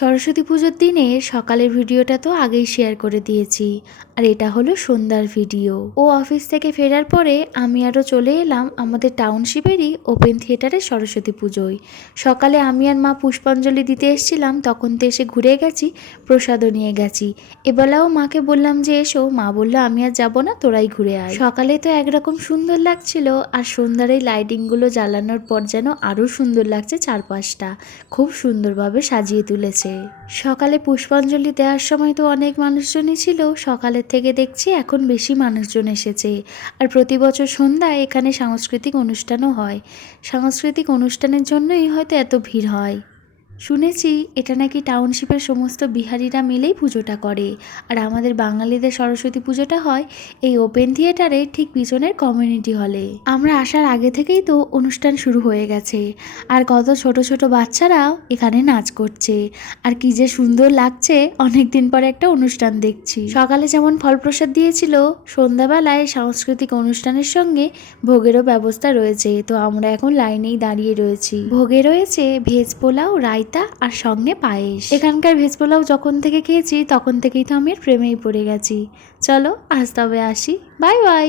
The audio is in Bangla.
সরস্বতী পুজোর দিনে সকালের ভিডিওটা তো আগেই শেয়ার করে দিয়েছি, আর এটা হলো সন্ধ্যার ভিডিও। ও অফিস থেকে ফেরার পরে আমি আরও চলে এলাম আমাদের টাউনশিপেরই ওপেন থিয়েটারে সরস্বতী পুজোয়। সকালে আমি আর মা পুষ্পাঞ্জলি দিতে এসেছিলাম, তখন তো এসে ঘুরে গেছি, প্রসাদও নিয়ে গেছি। এবেলাও মাকে বললাম যে এসো, মা বললো আমি আর যাবো না, তোরাই ঘুরে আয়। সকালে তো একরকম সুন্দর লাগছিল, আর সন্ধ্যার এই লাইটিংগুলো জ্বালানোর পর যেন আরও সুন্দর লাগছে। চারপাশটা খুব সুন্দরভাবে সাজিয়ে তুলেছে। সকালে পুষ্পাঞ্জলি দেওয়ার সময় তো অনেক মানুষজনই ছিল, সকালের থেকে দেখছি এখন বেশি মানুষজন এসেছে। আর প্রতি বছর সন্ধ্যায় এখানে সাংস্কৃতিক অনুষ্ঠানও হয়। সাংস্কৃতিক অনুষ্ঠানের জন্যই হয়তো এত ভিড় হয়। শুনেছি এটা নাকি টাউনশিপের সমস্ত বিহারিরা মিলেই পুজোটা করে, আর আমাদের বাঙালিদের সরস্বতী পুজোটা হয় এই ওপেন থিয়েটারে ঠিক পিছনের কমিউনিটি হলে। আমরা আসার আগে থেকেই তো অনুষ্ঠান শুরু হয়ে গেছে, আর কত ছোট ছোট বাচ্চারাও এখানে নাচ করছে। আর কি যে সুন্দর লাগছে, অনেক দিন পরে একটা অনুষ্ঠান দেখছি। সকালে যেমন ফল প্রসাদ দিয়েছিল, সন্ধ্যাবেলায় সাংস্কৃতিক অনুষ্ঠানের সঙ্গে ভোগেরও ব্যবস্থা রয়েছে। তো আমরা এখন লাইনেই দাঁড়িয়ে রয়েছি। ভোগে রয়েছে ভেজ পোলাও, রায়তা আর সঙ্গে পায়েস। এখানকার ভেজ পোলাও যখন থেকে খেয়েছি তখন থেকেই তো আমি প্রেমেই পড়ে গেছি। চলো আজ তবে আসি, বাই বাই।